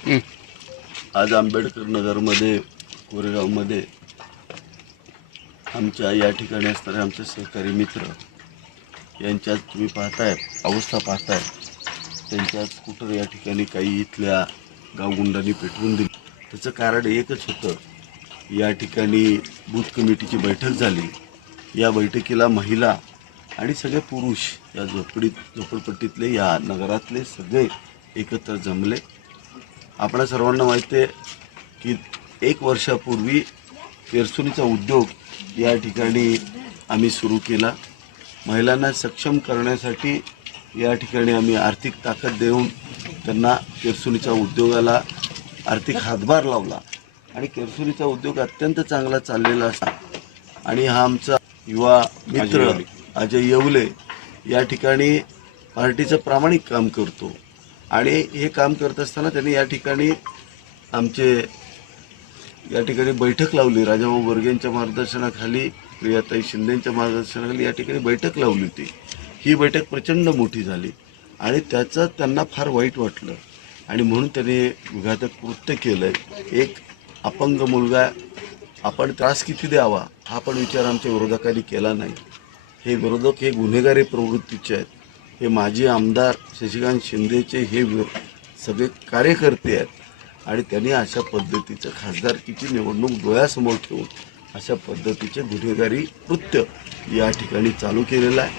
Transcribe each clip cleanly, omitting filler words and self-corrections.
आज आंबेडकर नगरमध्ये कोरेगावमध्ये आमच्या या ठिकाणी असणारे आमचे सहकारी मित्र यांच्यात तुम्ही पाहताय अवस्था पाहताय, त्यांच्या स्कूटर या ठिकाणी काही इथल्या गावगुंडांनी पेटवून दिली। त्याचं कारण एकच होतं, या ठिकाणी बूथ कमिटीची बैठक झाली। या बैठकीला महिला आणि सगळे पुरुष या झोपडपट्टीतले या नगरातले सगळे एकत्र जमले। आपणा सर्वांना माहिती आहे की 1 वर्षापूर्वी केरसुनीचा उद्योग या ठिकाणी आम्ही सुरू केला। महिलांना सक्षम करण्यासाठी या ठिकाणी आम्ही आर्थिक ताकद देऊन त्यांना केरसुनीच्या उद्योगाला आर्थिक हातभार लावला आणि केरसुनीचा उद्योग अत्यंत चांगला चाललेला असता। आणि हा आमचा युवा मित्र अजय येवले या ठिकाणी पार्टीचं प्रामाणिक काम करतो आणि हे काम करत असताना त्यांनी या ठिकाणी बैठक लावली। राजाभाऊ बर्गेंच्या मार्गदर्शनाखाली, प्रियाताई शिंदेंच्या मार्गदर्शनाखाली या ठिकाणी बैठक लावली होती। ही बैठक प्रचंड मोठी झाली आणि त्याचं त्यांना फार वाईट वाटलं आणि म्हणून त्यांनी विघातक कृत्य केलं। एक अपंग मुलगा, आपण त्रास किती द्यावा हा पण विचार आमच्या विरोधकांनी केला नाही। हे विरोधक हे गुन्हेगारी प्रवृत्तीचे आहेत। हे माजी आमदार शशिकांत शिंदेचे हे सगळे कार्यकर्ते आहेत आणि त्यांनी अशा पद्धतीचं खासदारकीची निवडणूक डोळ्यासमोर ठेवून अशा पद्धतीचे गुन्हेगारी कृत्य या ठिकाणी चालू केलेलं आहे।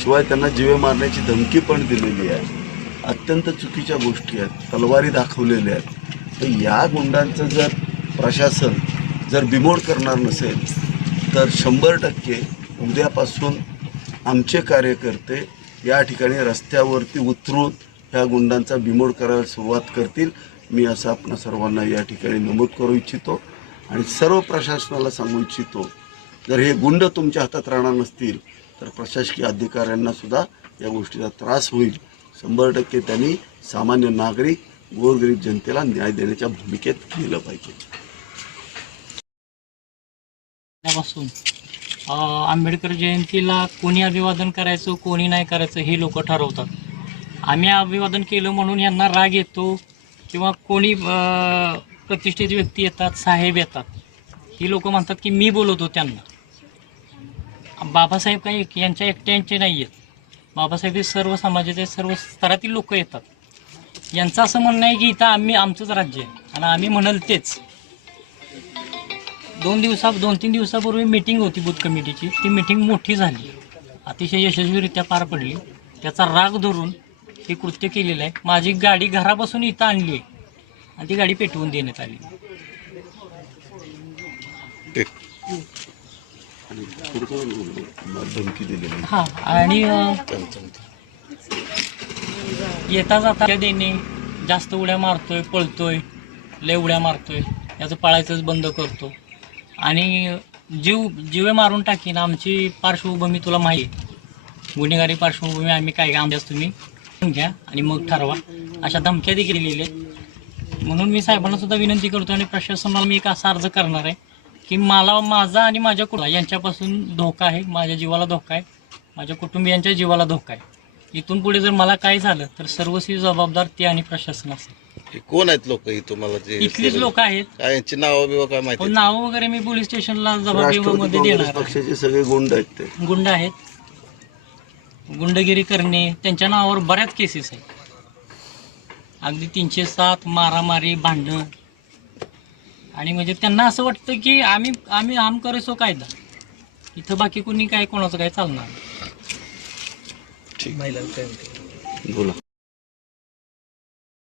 शिवाय त्यांना जीवे मारण्याची धमकी पण दिलेली आहे। अत्यंत चुकीच्या गोष्टी आहेत, तलवारी दाखवलेल्या आहेत। तर या गुंडांचं जर प्रशासन जर बिमोड करणार नसेल तर 100% उद्यापासून आमचे कार्यकर्ते या ठिकाणी रस्त्यावरती उतरून ह्या गुंडांचा बिमोड करायला सुरुवात करतील। मी असं आपणा सर्वांना या ठिकाणी नमूद करू इच्छितो आणि सर्व प्रशासनाला सांगू इच्छितो, जर हे गुंड तुमच्या हातात राहणार नसतील तर प्रशासकीय अधिकाऱ्यांना सुद्धा या गोष्टीचा त्रास होईल। 100% त्यांनी सामान्य नागरिक, गोरगरीब जनतेला न्याय देण्याच्या भूमिकेत गेलं पाहिजे। आंबेडकर जयंतीला कोणी अभिवादन करायचं कोणी नाही करायचं हे लोक ठरवतात। आम्ही अभिवादन केलं म्हणून यांना राग येतो किंवा कोणी प्रतिष्ठित व्यक्ती येतात, साहेब येतात, ही लोक म्हणतात की मी बोलवतो त्यांना। बाबासाहेब काही यांच्या एकट्यांचे नाही आहेत, बाबासाहेब हे सर्व समाजाचे सर्व स्तरातील लोक येतात। यांचं असं म्हणणं आहे की इथं आमचंच राज्य आहे आणि आम्ही म्हणाल तेच। 2-3 दिवसापूर्वी मीटिंग होती बूथ कमिटीची, ती मीटिंग मोठी झाली, अतिशय यशस्वीरित्या पार पडली। त्याचा राग धरून हे कृत्य केलेलं आहे। माझी गाडी घरापासून इथं आणली आहे आणि ती गाडी पेटवून देण्यात आली। हां, आणि येता जाता देणे, जास्त उड्या मारतोय, पळतोय, लय उड्या मारतोय, याचं पाळायचंच बंद करतो आणि जीवे मारून टाकीन। आमची पार्श्वभूमी तुला माहिती आहे, गुन्हेगारी पार्श्वभूमी। आम्ही काय आमच्यास तुम्ही घ्या आणि मग ठरवा, अशा धमक्या देखील दिलेल्या आहेत। म्हणून मी साहेबांना सुद्धा विनंती करतो आणि प्रशासनाला मी एक असा अर्ज करणार आहे की माझा आणि माझ्या कुटुंबाला यांच्यापासून धोका आहे, माझ्या जीवाला धोका आहे, माझ्या कुटुंबियांच्या जीवाला धोका आहे। इथून पुढे जर मला काय झालं तर सर्वस्वी जबाबदार ते आणि प्रशासन असेल। कोण आहेत लोक ही तुम्हाला जे इथलीच लोक आहेत? यांची नाव बिव काय माहिती? नाव वगैरे मी पोलीस स्टेशनला जबाबदारीमध्ये देणार। पक्षाचे सगळे गुंड आहेत, ते गुंड आहेत, गुंडगिरी करणे, त्यांच्या नावावर बऱ्याच केसेस आहेत, अगदी 307 मारामारी, भांडण। आणि म्हणजे त्यांना असं वाटतं की आम्ही आम करे सो कायदा, इथं बाकी कोणी काय कोणाचं काय चालणार। बोला।